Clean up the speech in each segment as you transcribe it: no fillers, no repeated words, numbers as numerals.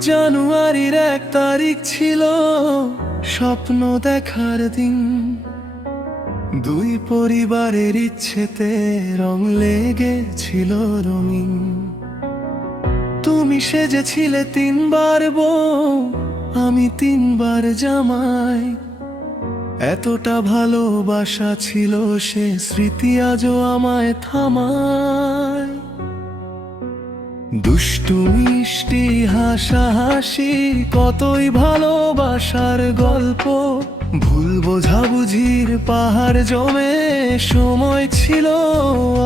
জানুয়ারির 1 তারিখ ছিল স্বপ্ন দেখার দিন। দুই পরিবারের ইচ্ছেতে রং লেগেছিল রঙিন। তুমি সেজেছিলে 3বার বউ, আমি 3বার জামাই। এতটা ভালোবাসা ছিল, সে স্মৃতি আজও আমায় থামায়। দুষ্টু মিষ্টি হাসাহাসি, কতই ভালোবাসার গল্প। ভুল বোঝাবুঝির পাহাড় জমে, সময় ছিল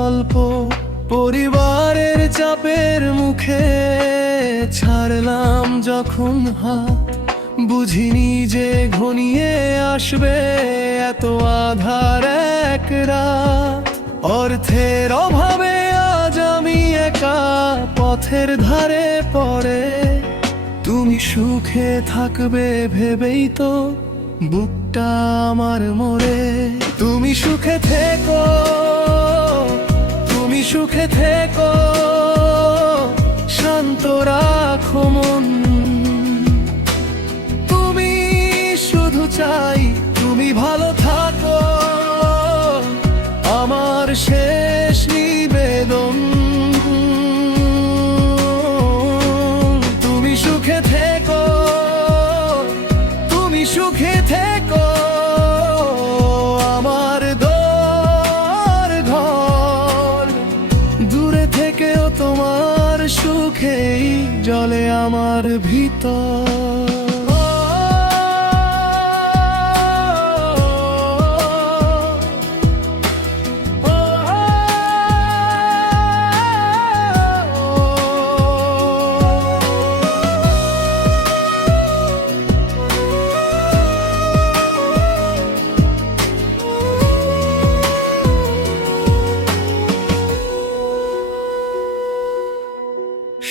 অল্প। পরিবারের চাপের মুখে ছাড়লাম যখন হাত, বুঝিনি যে ঘনিয়ে আসবে এত আধার এক রাত। অর্থের অভাবে আজ আমি একা পথের ধারে পড়ে। তুমি সুখে থাকবে ভেবেই তো বুকটা আমার মরে। তুমি সুখে থেকো, তুমি সুখে থেকো, শান্ত রাখো মন। তুমি শুধু চাই তুমি ভালো থাকো, আমার শেষ নিবেদন। তুমি সুখে থেকো, তুমি সুখে থেকো, আমার দোর ঘর। দূরে থেকেও তোমার সুখেই জ্বলে আমার ভিতর।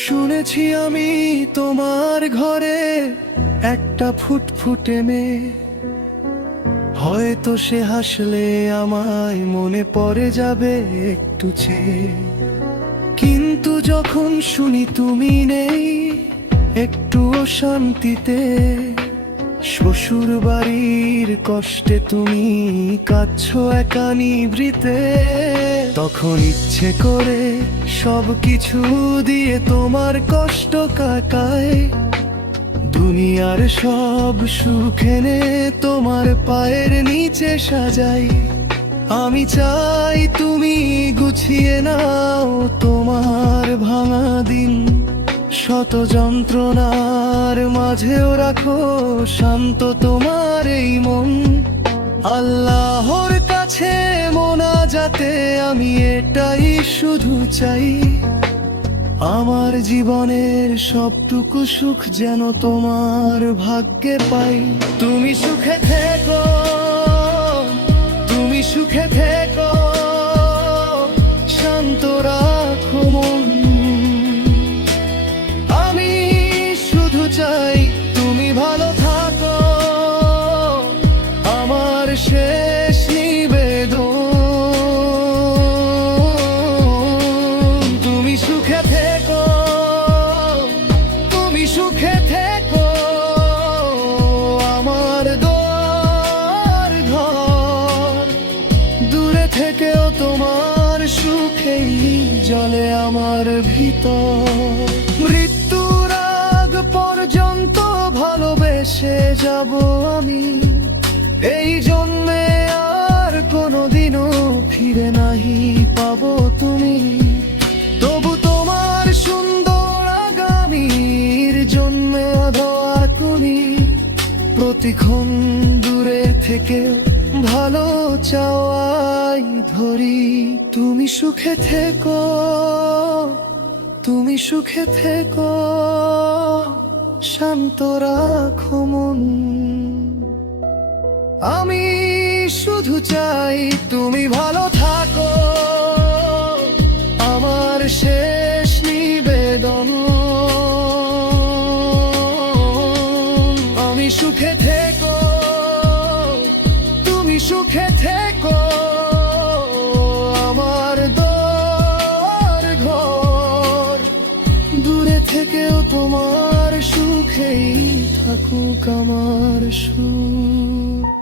শুনেছি আমি তোমার ঘরে একটা ফুটফুটে মেয়ে, হয়তো সে হাসলে আমায় মনে পড়ে যাবে একটু চেয়ে। কিন্তু যখন শুনি তুমি নেই একটু শান্তিতে, শ্বশুর বাড়ির কষ্টে তুমি কাঁদছো একা নিভৃতে, তখন ইচ্ছে করে সব কিছু দিয়ে তোমার কষ্ট কাটায়। দুনিয়ার সব সুখ এনে তোমার পায়ের নিচে সাজাই। আমি চাই তুমি গুছিয়ে নাও তোমার ভাঙা দিন, শত যন্ত্রণার মাঝেও রাখো শান্ত তোমার এই মন। আল্লাহর কাছে মোনাজাতে আমি এটাই শুধু চাই, আমার জীবনের সবটুকু সুখ যেন তোমার ভাগ্যে পাই। তুমি সুখে থেকো, তুমি সুখে থেকো, শান্ত রাখো মন। আমি শুধু চাই তুমি ভালো থাকো, আমার শেষ নিবেদন। তুমি সুখে থেকো, তুমি সুখে থেকো, আমার দোর ঘর। দূরে থেকেও তোমার সুখেই জ্বলে আমার ভিতর। মৃত্যুর আগ পর্যন্ত ভালোবেসে যাব আমি, এই জন্মে আর কোনোদিনও ফিরে নাহি পাবো তুমি। তবু তোমার সুন্দর আগামীর জন্মে দোয়া করি, প্রতিক্ষণ দূরে থেকে ভালো চাওয়াই ধরি। তুমি সুখে থেকো, তুমি সুখে থেকো, শান্ত রাখো মন। আমি শুধু চাই তুমি ভালো থাকো, আমার শেষ নিবেদন। আমি সুখে থেকো, তুমি সুখে থেকো, আমার দোর ঘর। দূরে থেকেও তোমার সুখ সুখেই থাকুক আমার সুর।